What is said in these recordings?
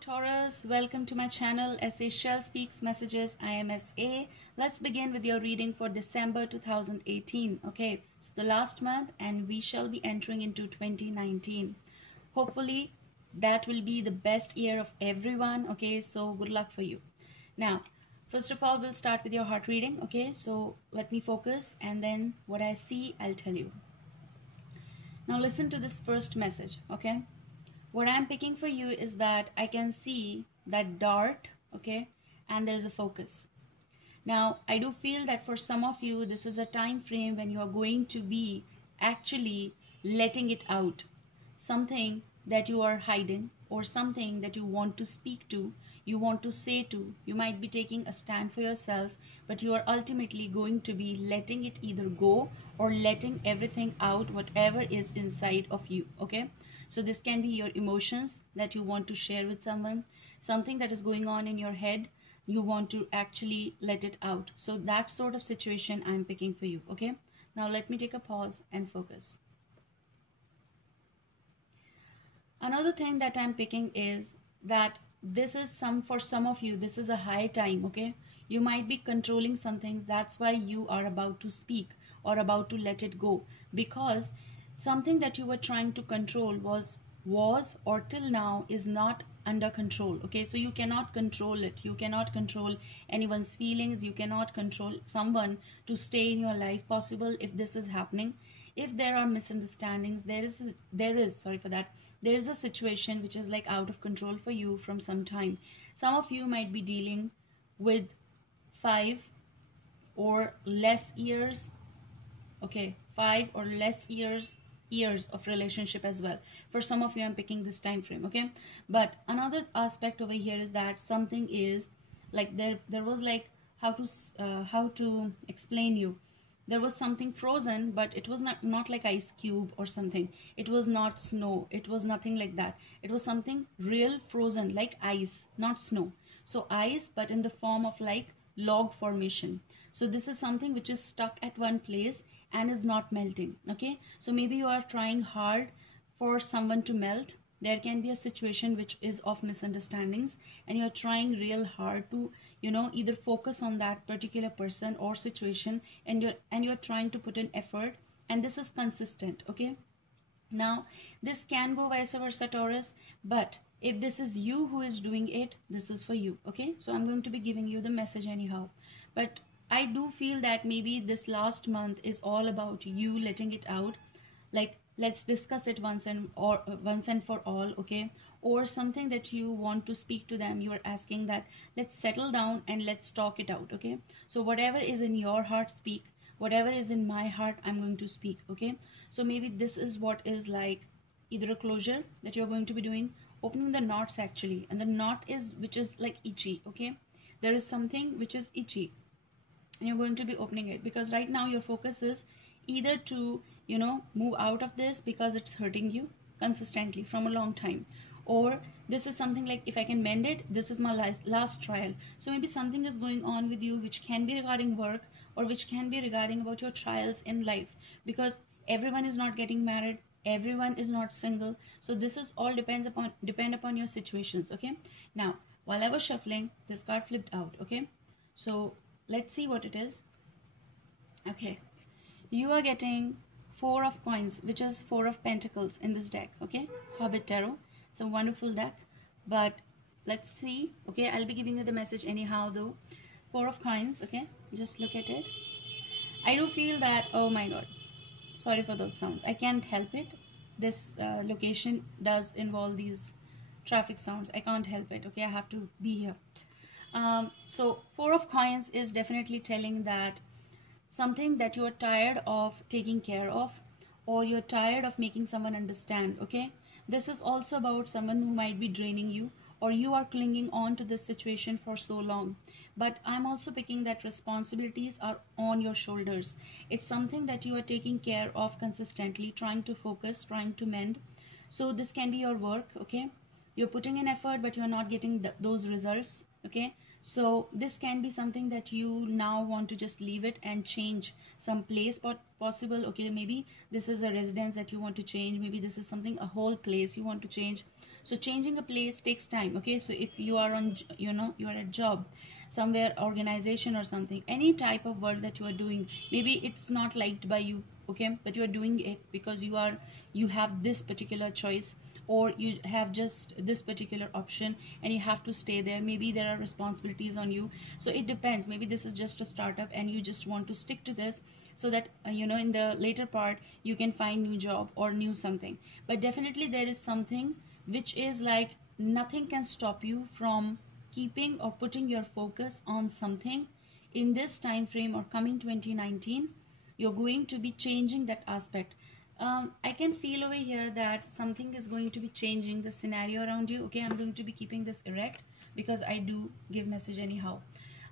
Taurus, welcome to my channel Sashell Speaks Messages. I am SA. Let's begin with your reading for December 2018. Okay, it's the last month and we shall be entering into 2019. Hopefully that will be the best year of everyone. Okay, so good luck for you. Now, first of all, we'll start with your heart reading. Okay, so let me focus and then what I see, I'll tell you. Now listen to this first message. Okay, what I'm picking for you is that I can see that dart, okay, and there's a focus. Now, I do feel that for some of you, this is a time frame when you are going to be actually letting it out. Something that you are hiding or something that you want to speak to, you want to say to. You might be taking a stand for yourself, but you are ultimately going to be letting it either go or letting everything out, whatever is inside of you, okay? So this can be your emotions that you want to share with someone, something that is going on in your head, you want to actually let it out. So that sort of situation I'm picking for you, okay? Now let me take a pause and focus. Another thing that I'm picking is that this is for some of you, this is a high time, okay? You might be controlling some things. That's why you are about to speak or about to let it go, because something that you were trying to control was or till now is not under control, okay? So you cannot control it. You cannot control anyone's feelings. You cannot control someone to stay in your life. Possible if this is happening, if there are misunderstandings, there is a situation which is like out of control for you from some time. Some of you might be dealing with 5 or less years, okay, 5 or less years of relationship as well. For some of you, I'm picking this time frame, okay? But another aspect over here is that something is like there was like how to explain you. There was something frozen, but it was not like ice cube or something. It was not snow. It was nothing like that. It was something real frozen, like ice, not snow. So ice, but in the form of like log formation. So this is something which is stuck at one place and is not melting, okay? So maybe you are trying hard for someone to melt. There can be a situation which is of misunderstandings and you're trying real hard to, you know, either focus on that particular person or situation, and you're trying to put in effort, and this is consistent, okay? Now this can go vice versa, Taurus, but if this is you who is doing it, this is for you, okay? So I'm going to be giving you the message anyhow, but I do feel that maybe this last month is all about you letting it out, like let's discuss it once and for all, okay? Or something that you want to speak to them, you are asking that let's settle down and let's talk it out, okay? So whatever is in your heart, speak. Whatever is in my heart, I'm going to speak, okay? So maybe this is what is like either a closure that you're going to be doing, opening the knots actually, and the knot is which is like itchy, okay? There is something which is itchy and you're going to be opening it, because right now your focus is either to, you know, move out of this because it's hurting you consistently from a long time, or this is something like if I can mend it, this is my last trial. So maybe something is going on with you which can be regarding work or which can be regarding about your trials in life, because everyone is not getting married, everyone is not single. So this is all depend upon your situations, okay? Now while I was shuffling, this card flipped out, okay? So let's see what it is. Okay, you are getting 4 of coins, which is 4 of pentacles in this deck, okay? Hobbit Tarot. It's a wonderful deck, but let's see, okay? I'll be giving you the message anyhow though. 4 of coins, okay? Just look at it. I do feel that, oh my god, sorry for those sounds. I can't help it. This location does involve these traffic sounds. I can't help it, okay? I have to be here. So 4 of coins is definitely telling that something that you're tired of taking care of, or you're tired of making someone understand, okay? This is also about someone who might be draining you, or you are clinging on to this situation for so long. But I'm also picking that responsibilities are on your shoulders. It's something that you are taking care of consistently, trying to focus, trying to mend. So this can be your work, okay? You're putting in effort, but you're not getting those results, okay? So this can be something that you now want to just leave it and change some place possible. Okay, maybe this is a residence that you want to change, maybe this is something, a whole place you want to change. So changing a place takes time. Okay, so if you are on, you know, you are at job somewhere, organization or something, any type of work that you are doing, maybe it's not liked by you, okay, but you are doing it because you have this particular choice, or you have just this particular option and you have to stay there. Maybe there are responsibilities on you, so it depends. Maybe this is just a startup and you just want to stick to this so that you know, in the later part you can find new job or new something. But definitely there is something which is like nothing can stop you from keeping or putting your focus on something in this time frame or coming 2019. You're going to be changing that aspect. I can feel over here that something is going to be changing the scenario around you. Okay, I'm going to be keeping this erect because I do give message anyhow.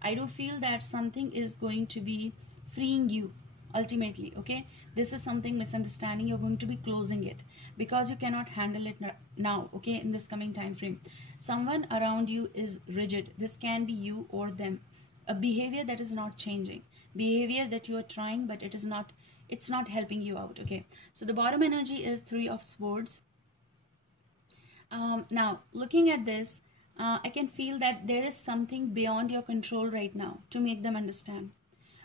I do feel that something is going to be freeing you ultimately. Okay, this is something misunderstanding, you're going to be closing it because you cannot handle it now. Okay, in this coming time frame, someone around you is rigid. This can be you or them. A behavior that is not changing, behavior that you are trying but it is not, it's not helping you out. Okay, so the bottom energy is 3 of Swords. Now looking at this, I can feel that there is something beyond your control right now to make them understand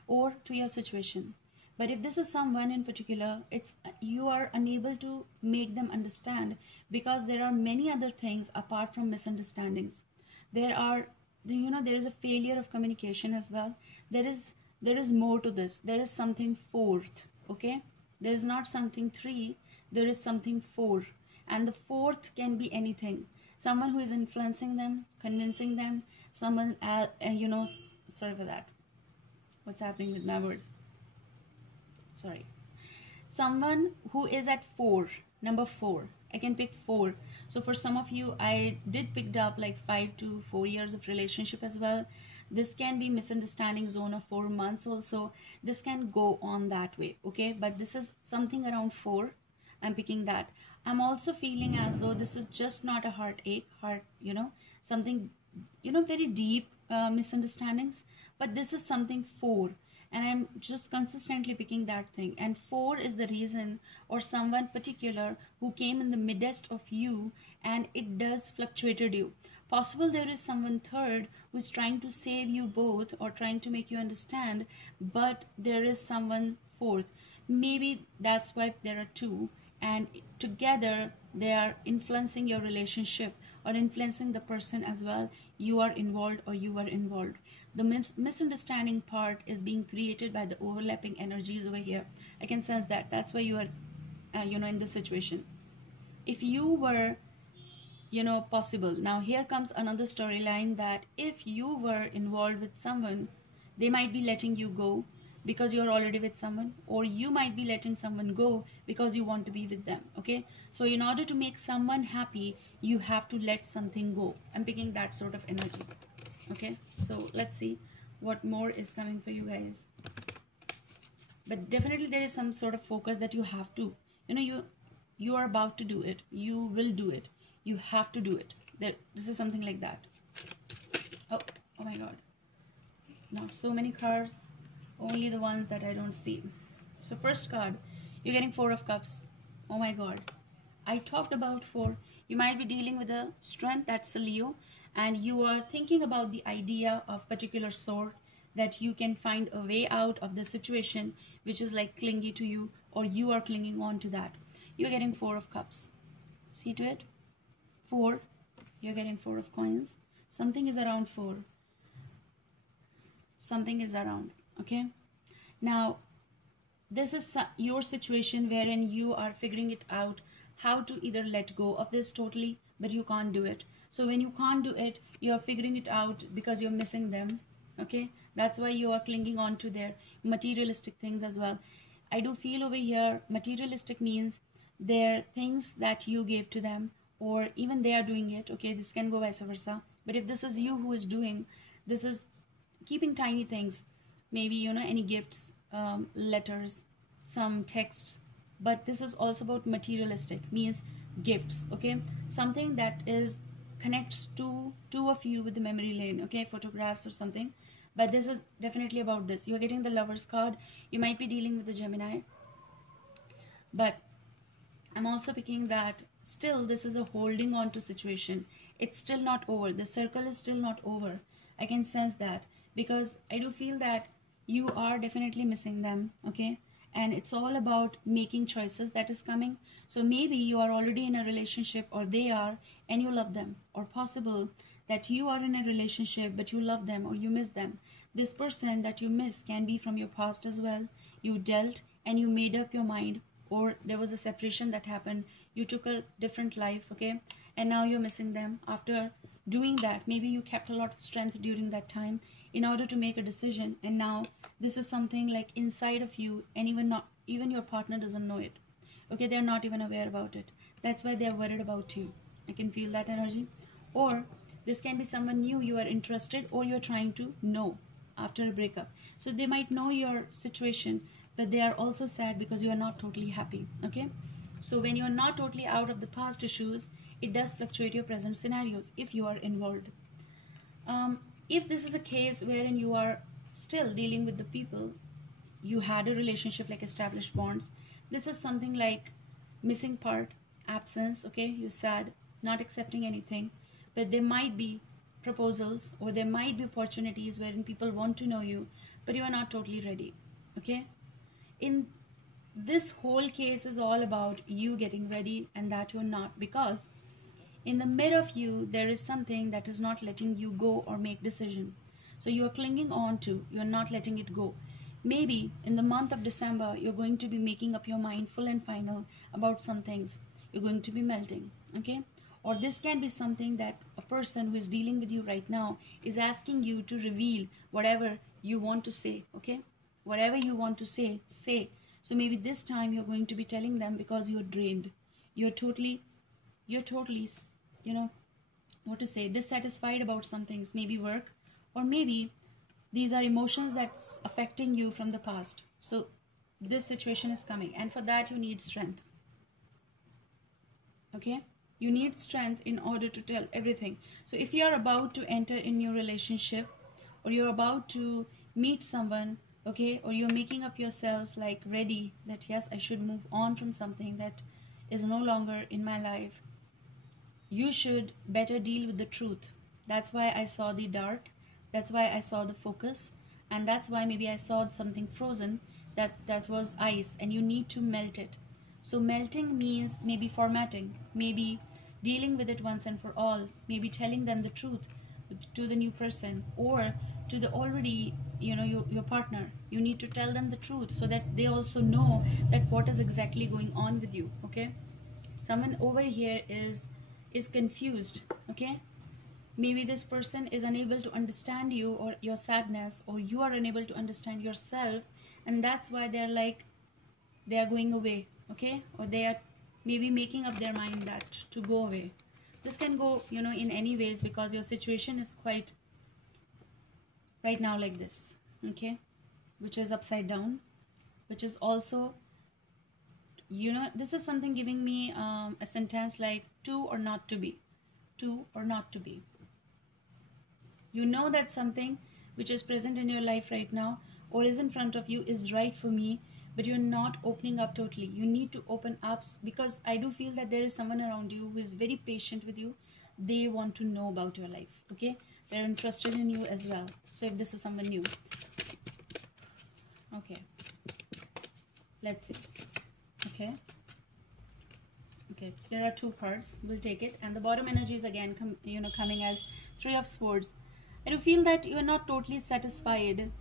or to your situation. But if this is someone in particular, it's you are unable to make them understand because there are many other things apart from misunderstandings. There are, you know, there is a failure of communication as well. There is more to this. There is something fourth. Okay, there is not something 3, there is something 4, and the fourth can be anything. Someone who is influencing them, convincing them, someone you know, sorry for that, what's happening with my words, sorry. Someone who is at 4, number 4, I can pick 4. So for some of you, I did pick up like 5 to 4 years of relationship as well. This can be misunderstanding zone of 4 months also. This can go on that way. Okay, but this is something around 4. I'm picking that. I'm also feeling as though this is just not a heartache, you know, something, you know, very deep misunderstandings, but this is something 4. And I'm just consistently picking that thing, and 4 is the reason, or someone particular who came in the midst of you, and it does fluctuated you. Possible there is someone third who's trying to save you both or trying to make you understand, but there is someone fourth. Maybe that's why there are 2, and together they are influencing your relationship or influencing the person as well. You are involved or you are involved. The misunderstanding part is being created by the overlapping energies over here. I can sense that. That's why you are, you know, in this situation. If you were, you know, possible. Now here comes another storyline that if you were involved with someone, they might be letting you go because you're already with someone, or you might be letting someone go because you want to be with them. Okay, so in order to make someone happy, you have to let something go. I'm picking that sort of energy. Okay, so let's see what more is coming for you guys. But definitely there is some sort of focus that you have to, you know, you are about to do it, you will do it, you have to do it. This is something like that. Oh my god, not so many cards, only the ones that I don't see. So first card, you're getting 4 of Cups. Oh my god, I talked about 4. You might be dealing with a strength, that's a Leo, and you are thinking about the idea of particular sort that you can find a way out of the situation which is like clingy to you, or you are clinging on to that. You're getting 4 of Cups. See to it. 4. You're getting 4 of Coins. Something is around 4. Something is around. Okay. Now, this is your situation wherein you are figuring it out how to either let go of this totally, but you can't do it. So when you can't do it, you are figuring it out because you're missing them. Okay, that's why you are clinging on to their materialistic things as well. I do feel over here materialistic means they're things that you gave to them, or even they are doing it. Okay, this can go vice versa, but if this is you who is doing, this is keeping tiny things, maybe, you know, any gifts, letters, some texts, but this is also about materialistic, means gifts. Okay, something that is connects two of you with the memory lane, okay, photographs or something. But this is definitely about this. You're getting the Lovers card. You might be dealing with the Gemini, but I'm also picking that still this is a holding on to situation. It's still not over. The circle is still not over. I can sense that, because I do feel that you are definitely missing them, okay? And it's all about making choices that is coming. So maybe you are already in a relationship, or they are, and you love them. Or possible that you are in a relationship but you love them or you miss them. This person that you miss can be from your past as well. You dealt and you made up your mind, or there was a separation that happened. You took a different life, okay? And now you're missing them. After doing that, maybe you kept a lot of strength during that time in order to make a decision, and now this is something like inside of you, and even your partner doesn't know it, okay? They're not even aware about it. That's why they're worried about you. I can feel that energy. Or this can be someone new you are interested, or you're trying to know after a breakup. So they might know your situation, but they are also sad because you are not totally happy, okay? So when you're not totally out of the past issues, it does fluctuate your present scenarios if you are involved. If this is a case wherein you are still dealing with the people, you had a relationship like established bonds, this is something like missing part, absence, okay? You're sad, not accepting anything, but there might be proposals, or there might be opportunities wherein people want to know you, but you are not totally ready, okay? In this whole case is all about you getting ready, and that you're not, because in the mid of you there is something that is not letting you go or make decision. So you're clinging on to, you're not letting it go. Maybe in the month of December you're going to be making up your mind full and final about some things. You're going to be melting, okay? Or this can be something that a person who is dealing with you right now is asking you to reveal whatever you want to say, okay? Whatever you want to say, say. So maybe this time you're going to be telling them because you're drained. You're totally, you know, what to say, dissatisfied about some things, maybe work, or maybe these are emotions that's affecting you from the past. So this situation is coming, and for that you need strength, okay? You need strength in order to tell everything. So if you are about to enter in new relationship, or you're about to meet someone, okay, or you're making up yourself like ready that yes, I should move on from something that is no longer in my life, you should better deal with the truth. That's why I saw the dark, that's why I saw the focus, and that's why maybe I saw something frozen that was ice, and you need to melt it. So melting means maybe formatting, maybe dealing with it once and for all, maybe telling them the truth to the new person, or to the already, you know, your partner. You need to tell them the truth so that they also know that what is exactly going on with you, okay? Someone over here is confused, okay? Maybe this person is unable to understand you or your sadness, or you are unable to understand yourself, and that's why they're like, they are going away, okay? Or they are maybe making up their mind that to go away. This can go, you know, in any ways, because your situation is quite right now like this, okay? Which is upside down, which is also, you know, this is something giving me a sentence like to or not to be. To or not to be. You know that something which is present in your life right now or is in front of you is right for me, but you're not opening up totally. You need to open up, because I do feel that there is someone around you who is very patient with you. They want to know about your life, okay? They're interested in you as well. So if this is someone new, okay, let's see. Okay, there are two cards, we'll take it. And the bottom energy is again coming as Three of Swords. I do feel that you're not totally satisfied,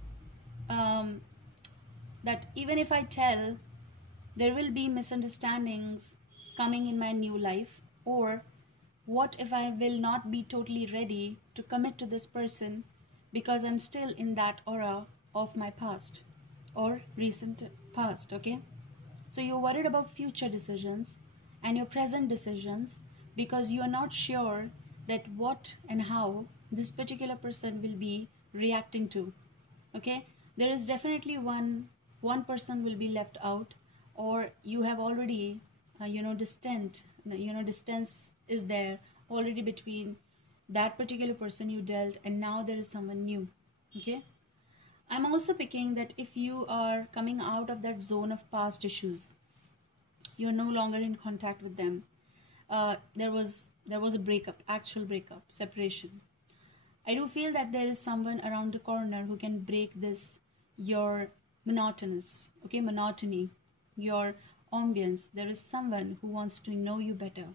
that even if I tell, there will be misunderstandings coming in my new life, or what if I will not be totally ready to commit to this person because I'm still in that aura of my past or recent past, okay? So you're worried about future decisions and your present decisions, because you are not sure that what and how this particular person will be reacting to, okay? There is definitely one person will be left out, or you have already distance is there already between that particular person you dealt, and now there is someone new. Okay, I'm also picking that if you are coming out of that zone of past issues, you're no longer in contact with them. There was a breakup, actual breakup, separation. I do feel that there is someone around the corner who can break this, your monotony, your ambience. There is someone who wants to know you better,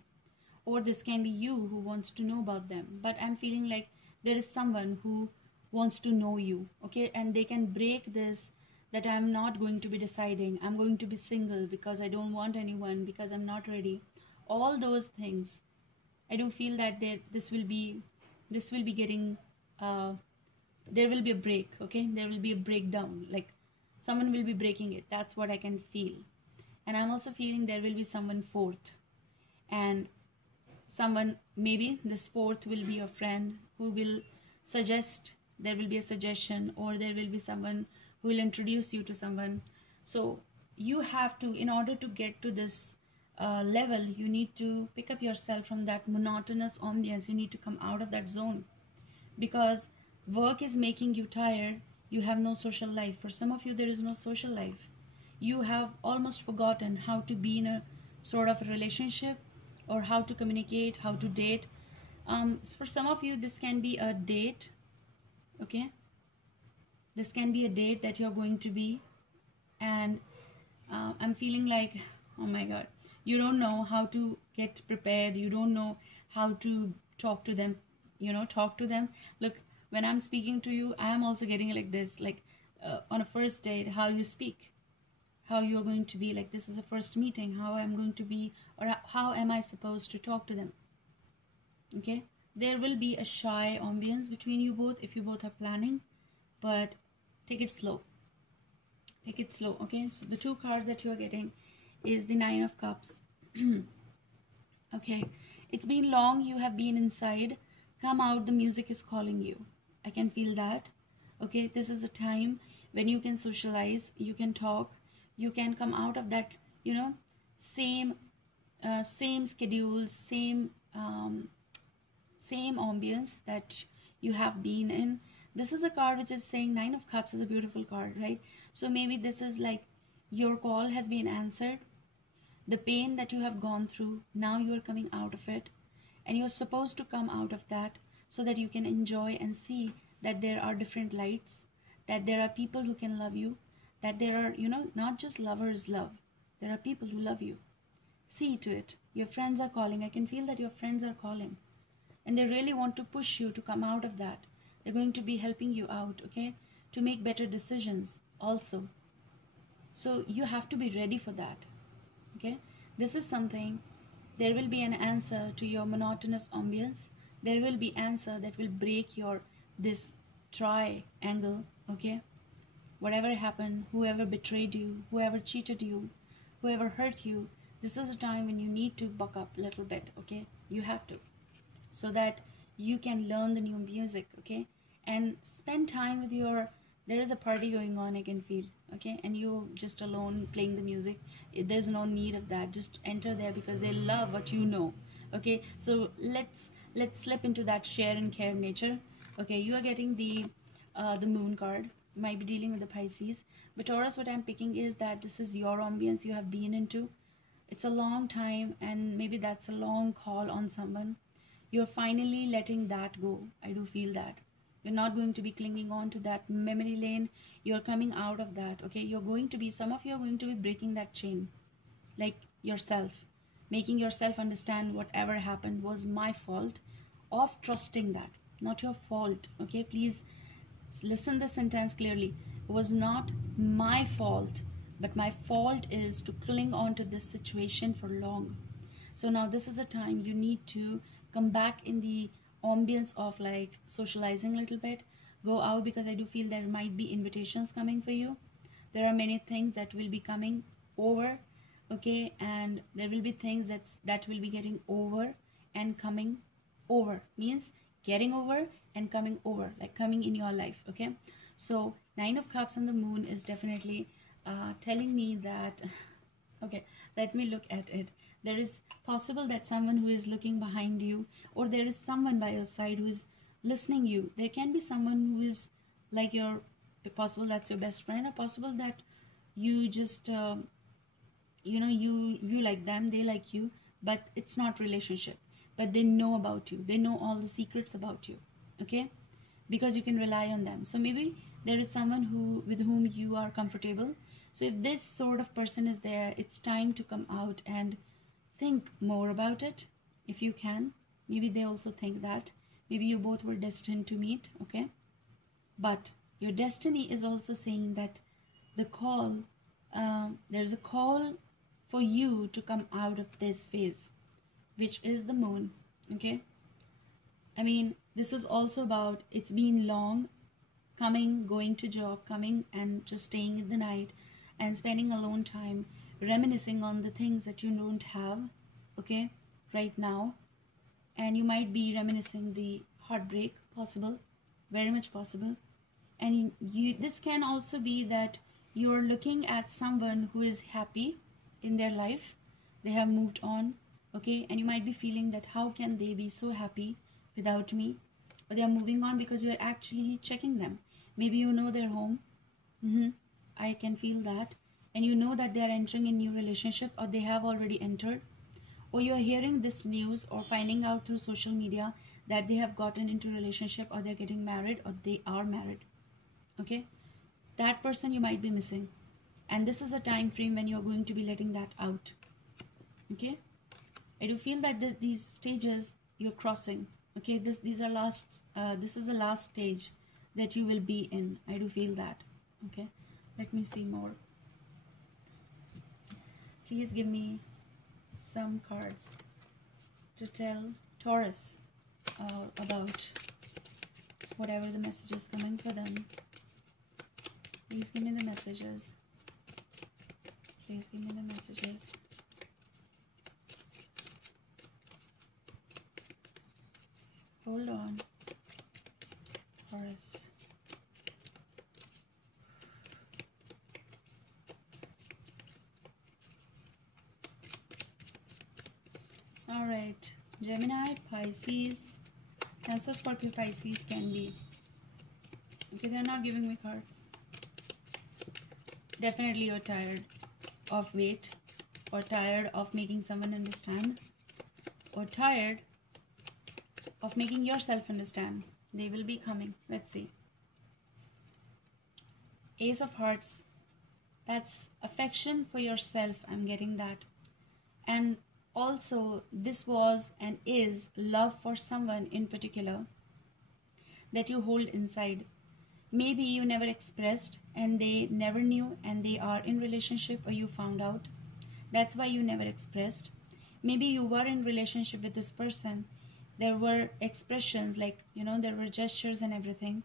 or this can be you who wants to know about them. But I'm feeling like there is someone who wants to know you, okay, and they can break this, that I'm not going to be deciding, I'm going to be single because I don't want anyone, because I'm not ready. All those things, I do feel that this will be getting there will be a break, okay, there will be a breakdown, like someone will be breaking it. That's what I can feel. And I'm also feeling there will be someone fourth, and someone, maybe this fourth will be a friend who will suggest, there will be a suggestion, or there will be someone who will introduce you to someone. So you have to, in order to get to this level, you need to pick up yourself from that monotonous ambience. You need to come out of that zone, because work is making you tired. You have no social life. For some of you, there is no social life. You have almost forgotten how to be in a sort of a relationship, or how to communicate, how to date. For some of you, this can be a date, okay, this can be a date that you're going to be. And I'm feeling like, oh my god, you don't know how to get prepared, you don't know how to talk to them, talk to them. Look, when I'm speaking to you, I am also getting like this, like on a first date, how you speak, how you are going to be, like this is a first meeting, how I'm going to be, or how am I supposed to talk to them. Okay, there will be a shy ambience between you both if you both are planning, but take it slow, okay. So the two cards that you are getting is the Nine of Cups. Okay, it's been long, you have been inside, come out, the music is calling you. I can feel that. Okay, this is a time when you can socialize, you can talk, you can come out of that, same schedule, same ambience that you have been in. This is a card which is saying, Nine of Cups is a beautiful card, right? So maybe this is like your call has been answered. The pain that you have gone through, now you're coming out of it, and you're supposed to come out of that so that you can enjoy and see that there are different lights, that there are people who can love you, that there are, not just lovers love, there are people who love you. See to it. Your friends are calling. I can feel that your friends are calling, and they really want to push you to come out of that. They're going to be helping you out, okay, to make better decisions also. So you have to be ready for that, okay. This is something, there will be an answer to your monotonous ambience. There will be answer that will break your this triangle, okay. Whatever happened, whoever betrayed you, whoever cheated you, whoever hurt you, this is a time when you need to buck up a little bit, okay. You have to, so that you can learn the new music, okay, and spend time with your, there is a party going on, I can feel, okay, and you just alone playing the music. There's no need of that. Just enter there because they love what you know, okay. So let's slip into that share and care nature, okay. You are getting the Moon card. You might be dealing with the Pisces, but Taurus, what I'm picking is that this is your ambience you have been into. It's a long time, and maybe that's a long call on someone. You're finally letting that go. I do feel that. You're not going to be clinging on to that memory lane. You're coming out of that, okay. You're going to be, some of you are going to be breaking that chain, like yourself, making yourself understand whatever happened was my fault, of trusting that, not your fault, okay. Please listen the sentence clearly. It was not my fault, but my fault is to cling on to this situation for long. So now this is a time you need to come back in the ambience of like socializing a little bit. Go out, because I do feel there might be invitations coming for you. There are many things that will be coming over, okay, and there will be things that will be getting over and coming over, means getting over and coming over, like coming in your life, okay. So Nine of Cups and the Moon is definitely telling me that Okay, let me look at it. There is possible that someone who is looking behind you, or there is someone by your side who is listening you. There can be someone who is like your, possible that's your best friend, or possible that you just you like them, they like you, but it's not relationship, but they know about you, they know all the secrets about you. Okay, because you can rely on them. So maybe there is someone with whom you are comfortable. So if this sort of person is there, it's time to come out and think more about it if you can. Maybe they also think that maybe you both were destined to meet. Okay, but your destiny is also saying that the call, there's a call for you to come out of this phase, which is the moon. Okay, I mean, this is also about, it's been long coming, going to job, coming and just staying in the night and spending alone time, reminiscing on the things that you don't have, okay, right now. And you might be reminiscing the heartbreak, possible, very much possible. And this can also be that you're looking at someone who is happy in their life, they have moved on, okay, and you might be feeling that how can they be so happy without me, or they are moving on, because you are actually checking them. Maybe you know their home. I can feel that. And you know that they are entering a new relationship, or they have already entered, or you are hearing this news or finding out through social media that they have gotten into a relationship, or they're getting married, or they are married. Okay, that person you might be missing, and this is a time frame when you're going to be letting that out. Okay, I do feel that these stages you're crossing. Okay, these are last, this is the last stage that you will be in. I do feel that. Okay, let me see more. Please give me some cards to tell Taurus about whatever the message is coming for them. Please give me the messages. Please give me the messages. Hold on, Taurus. All right, Gemini, Pisces, Cancer, Scorpio, Pisces can be. Okay, they're not giving me cards. Definitely you're tired of wait, or tired of making someone understand, or tired of making yourself understand. They will be coming. Let's see. Ace of Hearts. That's affection for yourself. I'm getting that. And also this was and is love for someone in particular that you hold inside. Maybe you never expressed and they never knew, and they are in relationship, or you found out. That's why you never expressed. Maybe you were in relationship with this person. There were expressions, like, there were gestures and everything,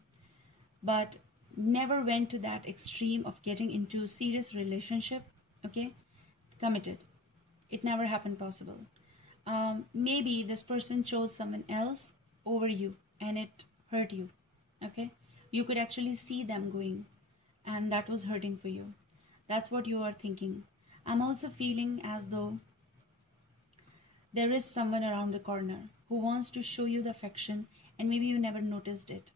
but never went to that extreme of getting into serious relationship, okay, committed. It never happened possible. Maybe this person chose someone else over you, and it hurt you, okay. You could actually see them going, and that was hurting for you. That's what you are thinking. I'm also feeling as though there is someone around the corner who wants to show you the affection, and maybe you never noticed it.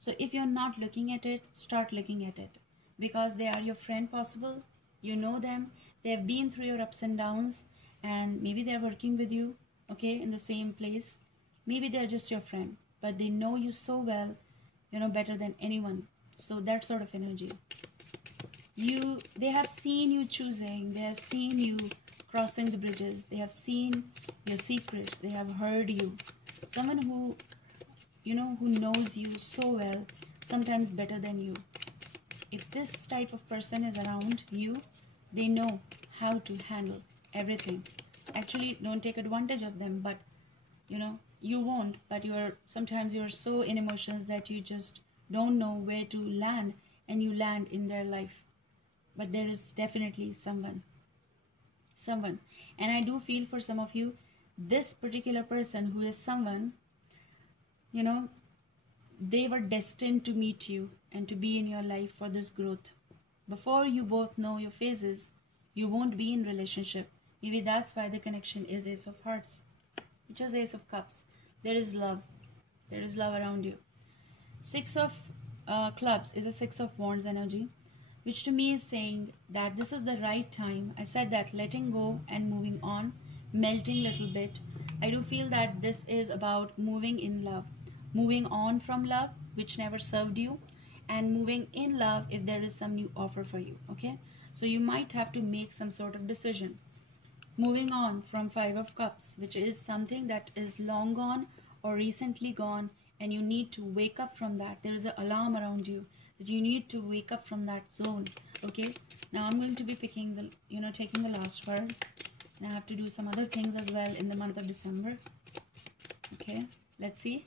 So if you're not looking at it, start looking at it, because they are your friend, possible. You know them. They have been through your ups and downs, and maybe they're working with you, okay, in the same place. Maybe they're just your friend, but they know you so well, better than anyone. So that sort of energy. They have seen you choosing. They have seen you crossing the bridges. They have seen your secrets. They have heard you. Someone who, who knows you so well, sometimes better than you. If this type of person is around you, they know how to handle everything. Actually, don't take advantage of them, but you won't. But sometimes you're so in emotions that you just don't know where to land, and you land in their life. But there is definitely someone. And I do feel for some of you, this particular person who is someone, they were destined to meet you and to be in your life for this growth. Before you both know your phases, You won't be in relationship. Maybe that's why the connection is Ace of Hearts, which is Ace of Cups. There is love. There is love around you. Six of Clubs is a Six of Wands energy, which to me is saying that this is the right time. I said that letting go and moving on, melting a little bit. I do feel that this is about moving in love, moving on from love, which never served you, and moving in love if there is some new offer for you. Okay, so you might have to make some sort of decision. Moving on from Five of Cups, which is something that is long gone or recently gone, and you need to wake up from that. There is an alarm around you that you need to wake up from that zone. Okay, now I'm going to be picking the, taking the last card, and I have to do some other things as well in the month of December. Okay, let's see.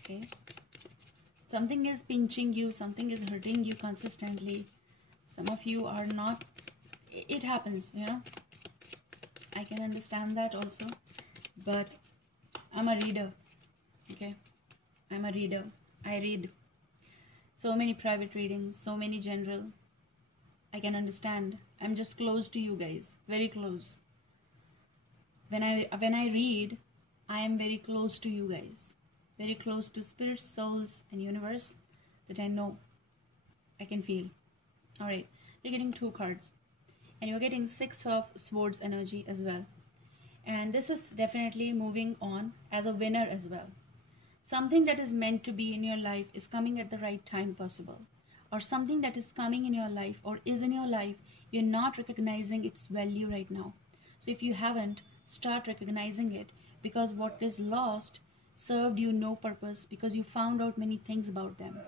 Okay, something is pinching you, something is hurting you consistently. Some of you are not, it happens, I can understand that also, but I'm a reader. Okay, I'm a reader. I read so many private readings, so many general. I can understand. I'm just close to you guys, very close. When I read, I am very close to you guys, very close to spirits, souls, and universe that I know, I can feel. All right, you're getting 2 cards, and you're getting Six of Swords energy as well. And this is definitely moving on as a winner as well. Something that is meant to be in your life is coming at the right time possible, or something that is coming in your life or is in your life, you're not recognizing its value right now. So if you haven't, start recognizing it, because what is lost served you no purpose, because you found out many things about them.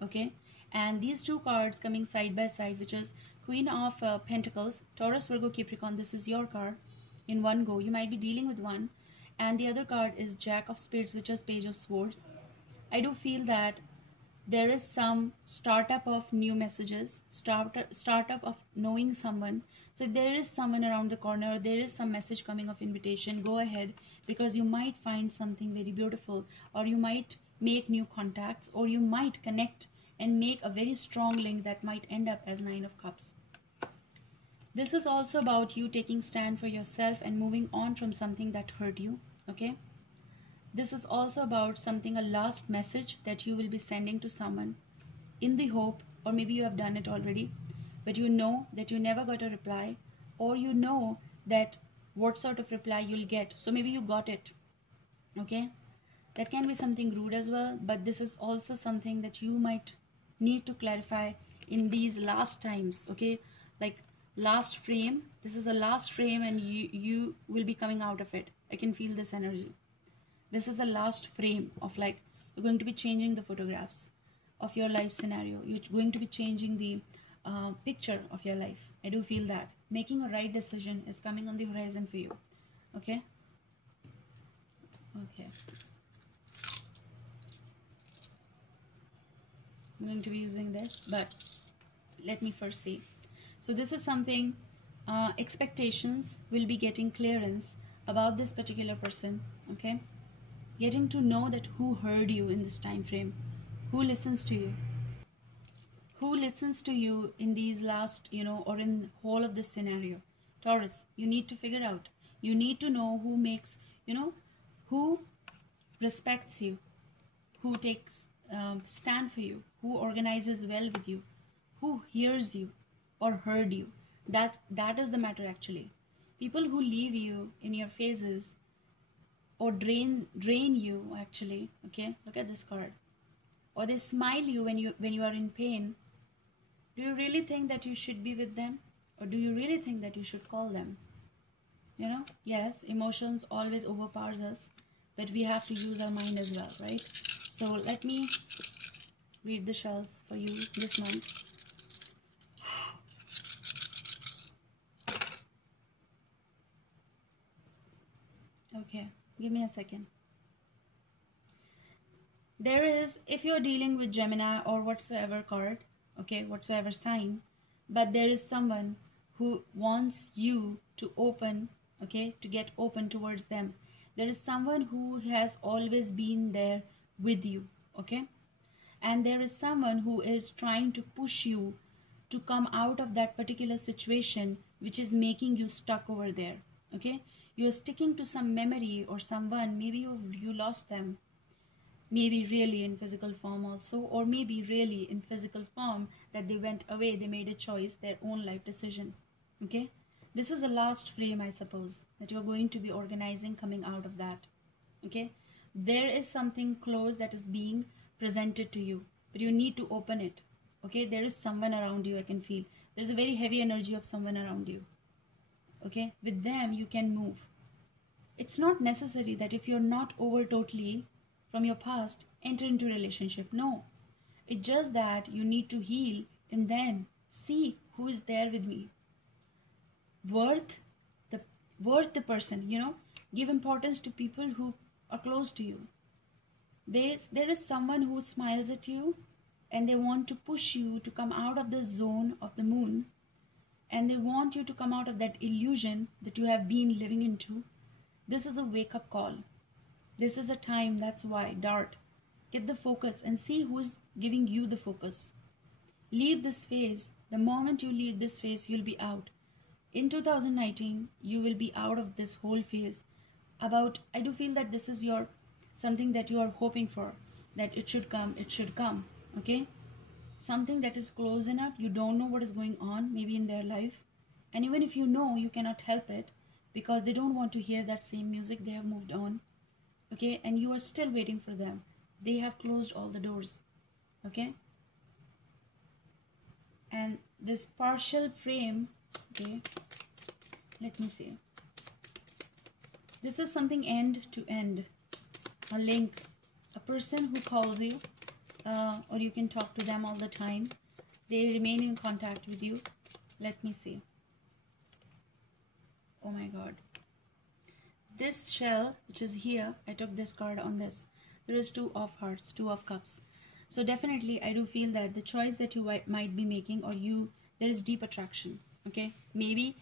Okay, and these 2 cards coming side by side, which is Queen of Pentacles, Taurus, Virgo, Capricorn, this is your card in one go. You might be dealing with one. And the other card is Jack of Spades, which is Page of Swords. I do feel that there is some startup of new messages, startup of knowing someone. So if there is someone around the corner, or there is some message coming of invitation, go ahead, because you might find something very beautiful, or you might make new contacts, or you might connect and make a very strong link that might end up as 9 of Cups. This is also about you taking stand for yourself and moving on from something that hurt you. Okay, this is also about something, a last message that you will be sending to someone in the hope, or maybe you have done it already, but you know that you never got a reply, or you know that what sort of reply you'll get. So maybe you got it. Okay, that can be something rude as well, but this is also something that you might need to clarify in these last times. Okay, like last frame, this is a last frame, and you will be coming out of it. I can feel this energy. This is a last frame of, like, you're going to be changing the photographs of your life scenario. You're going to be changing the picture of your life. I do feel that making a right decision is coming on the horizon for you. Okay, okay, I'm going to be using this, but let me first see. So this is something, expectations will be getting clearance about this particular person. Okay, getting to know that who heard you in this time frame, who listens to you, in these last, or in whole of this scenario. Taurus, you need to figure out, you need to know who makes, who respects you, who takes stand for you, who organizes well with you, who hears you or heard you. That is the matter actually. People who leave you in your phases or drain you actually. Okay, look at this card. Or they smile you when you are in pain. Do you really think that you should be with them, or do you really think that you should call them? Yes, emotions always overpowers us, but we have to use our mind as well, right? So let me read the shells for you this month. Okay, give me a second. There is, if you're dealing with Gemini or whatsoever card, okay, whatsoever sign, but there is someone who wants you to open, okay, to get open towards them. There is someone who has always been there with you, okay, and there is someone who is trying to push you to come out of that particular situation which is making you stuck over there. Okay, you're sticking to some memory or someone. Maybe you lost them, maybe really in physical form also, or maybe really in physical form that they went away, they made a choice, their own life decision. Okay, this is the last frame, I suppose, that you're going to be organizing coming out of that. Okay, there is something close that is being presented to you, but you need to open it. Okay, there is someone around you, I can feel there's a very heavy energy of someone around you. Okay, with them you can move. It's not necessary that if you're not over totally from your past, enter into a relationship. No, it's just that you need to heal and then see who is there with me. Worth the person, give importance to people who are close to you. There is someone who smiles at you and they want to push you to come out of the zone of the moon, and they want you to come out of that illusion that you have been living into. This is a wake-up call. This is a time, that's why, dart. Get the focus and see who's giving you the focus. Leave this phase. The moment you leave this phase, you'll be out. In 2019, you will be out of this whole phase. I do feel that this is something that you are hoping for, that it should come, okay? Something that is close enough, you don't know what is going on, maybe in their life. And even if you know, you cannot help it because they don't want to hear that same music, they have moved on. Okay, and you are still waiting for them. They have closed all the doors. Okay, and this partial frame, okay, let me see. This is something end to end, a link, a person who calls you, or you can talk to them all the time. They remain in contact with you. Let me see. Oh my God. This shell, which is here, I took this card on this. There is 2 of hearts, 2 of cups. So definitely, I do feel that the choice that you might be making, or there is deep attraction. Okay, maybe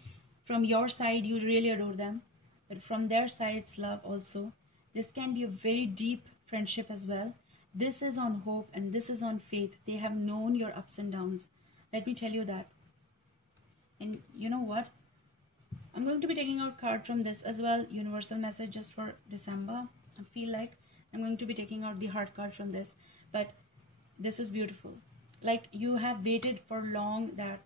from your side you really adore them, but from their side it's love also. This can be a very deep friendship as well. This is on hope and this is on faith. They have known your ups and downs. Let me tell you that. And you know what? I'm going to be taking out card from this as well, universal message just for December. I feel like I'm going to be taking out the heart card from this, but this is beautiful. Like, you have waited for long that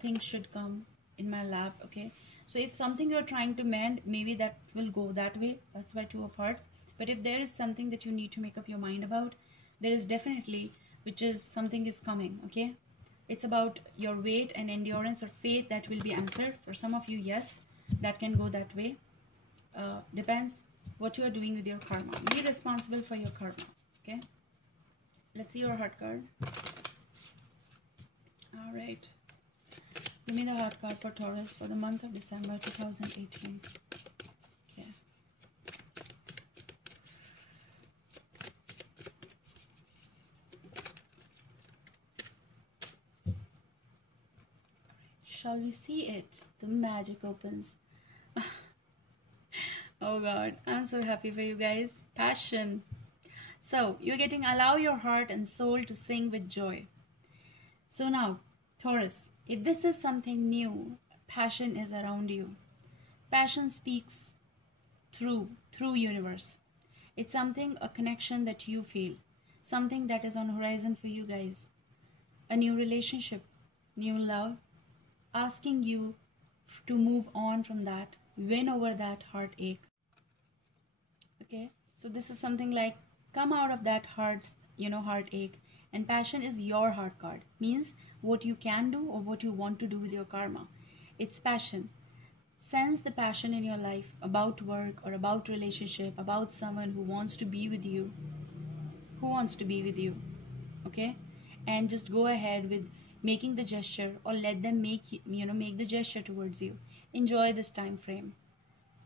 things should come in my lap. Okay, so if something you're trying to mend, maybe that will go that way. That's why 2 of hearts. But if there is something that you need to make up your mind about, there is definitely, which is something is coming. Okay, it's about your weight and endurance or faith that will be answered. For some of you, yes, that can go that way. Depends what you are doing with your karma. Be responsible for your karma. Okay, let's see your heart card. All right, give me the heart card for Taurus for the month of December 2018. Okay. Shall we see it? The magic opens. Oh God, I'm so happy for you guys. Passion. So you're getting allow your heart and soul to sing with joy. So now, Taurus, if this is something new, passion is around you. Passion speaks through universe. It's something, a connection that you feel. Something that is on horizon for you guys. A new relationship, new love, asking you to move on from that, win over that heartache. Okay, so this is something like come out of that heartache. And passion is your heart card, means what you can do or what you want to do with your karma. It's passion. Sense the passion in your life about work or about relationship, about someone who wants to be with you. Okay, and just go ahead with making the gesture, or let them make the gesture towards you. Enjoy this time frame.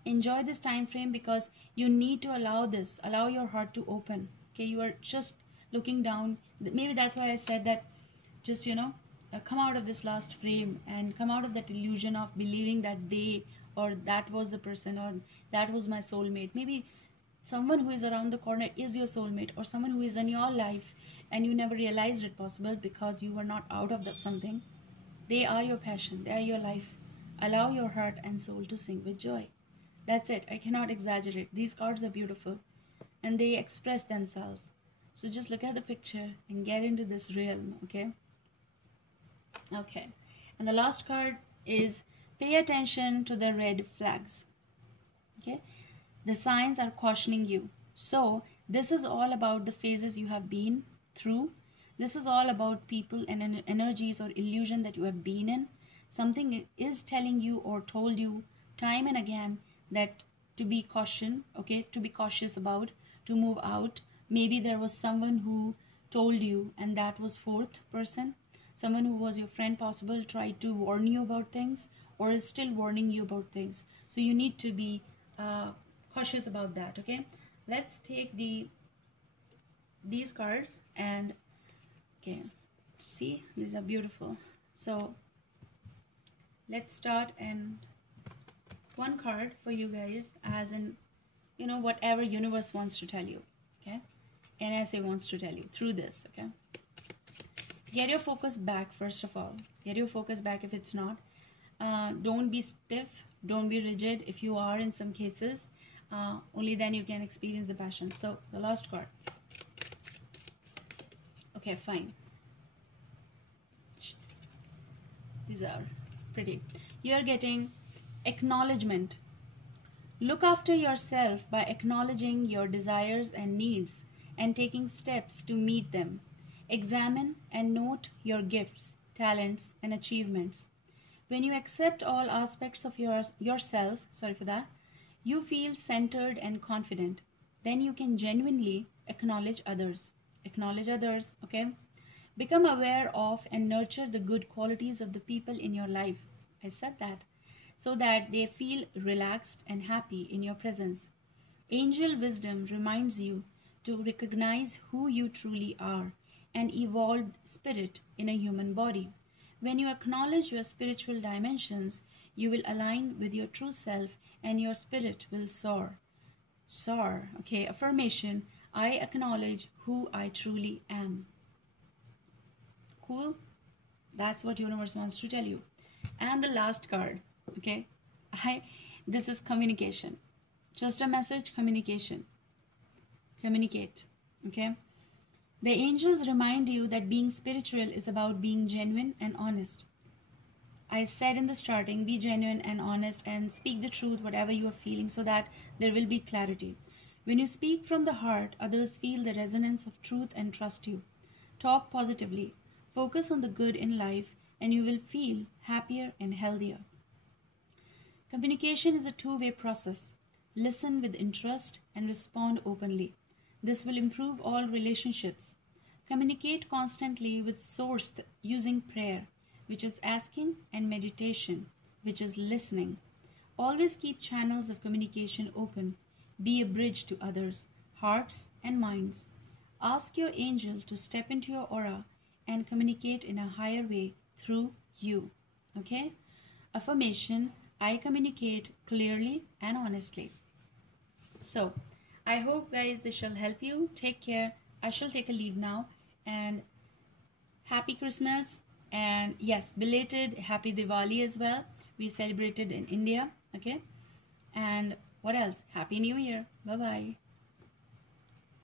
Enjoy this time frame because you need to allow your heart to open. Okay, you are just looking down. Maybe that's why I said that. Just come out of this last frame and come out of that illusion of believing that they or that was the person or that was my soulmate. Maybe someone who is around the corner is your soulmate, or someone who is in your life and you never realized it possible because you were not out of something. They are your passion, they are your life. Allow your heart and soul to sing with joy. That's it. I cannot exaggerate. These cards are beautiful and they express themselves. So just look at the picture and get into this realm, okay? Okay. And the last card is pay attention to the red flags. Okay? The signs are cautioning you. So this is all about the phases you have been through. This is all about people and energies or illusion that you have been in. Something is telling you or told you time and again that to be cautious about, to move out. Maybe there was someone who told you, and that was fourth person. Someone who was your friend possible tried to warn you about things or is still warning you about things. So you need to be cautious about that, okay? Let's take these cards and, okay, see, these are beautiful. So let's start, and one card for you guys as in, you know, whatever universe wants to tell you, okay? NSA wants to tell you through this, okay? Get your focus back, first of all. Get your focus back if it's not. Don't be stiff. Don't be rigid. If you are in some cases, only then you can experience the passion. So, the last card. Okay, fine. These are pretty. You are getting acknowledgement. Look after yourself by acknowledging your desires and needs and taking steps to meet them. Examine and note your gifts, talents, and achievements. When you accept all aspects of yourself, you feel centered and confident. Then you can genuinely acknowledge others. Acknowledge others, okay? Become aware of and nurture the good qualities of the people in your life. I said that. So that they feel relaxed and happy in your presence. Angel wisdom reminds you to recognize who you truly are, an evolved spirit in a human body. When you acknowledge your spiritual dimensions, you will align with your true self and your spirit will soar. Soar, okay, affirmation, I acknowledge who I truly am. Cool? That's what universe wants to tell you. And the last card, okay, this is communication. Just a message, communication. Communicate, okay? The angels remind you that being spiritual is about being genuine and honest. I said in the starting, be genuine and honest and speak the truth, whatever you are feeling, so that there will be clarity. When you speak from the heart, others feel the resonance of truth and trust you. Talk positively. Focus on the good in life and you will feel happier and healthier. Communication is a two-way process. Listen with interest and respond openly. This will improve all relationships. Communicate constantly with Source using prayer, which is asking, and meditation, which is listening. Always keep channels of communication open. Be a bridge to others' hearts and minds. Ask your angel to step into your aura and communicate in a higher way through you. Okay? Affirmation, I communicate clearly and honestly. So, I hope guys this shall help you. Take care. I shall take a leave now, and happy Christmas, and yes, belated happy Diwali as well. We celebrated in India, okay? And what else? Happy New Year. Bye bye.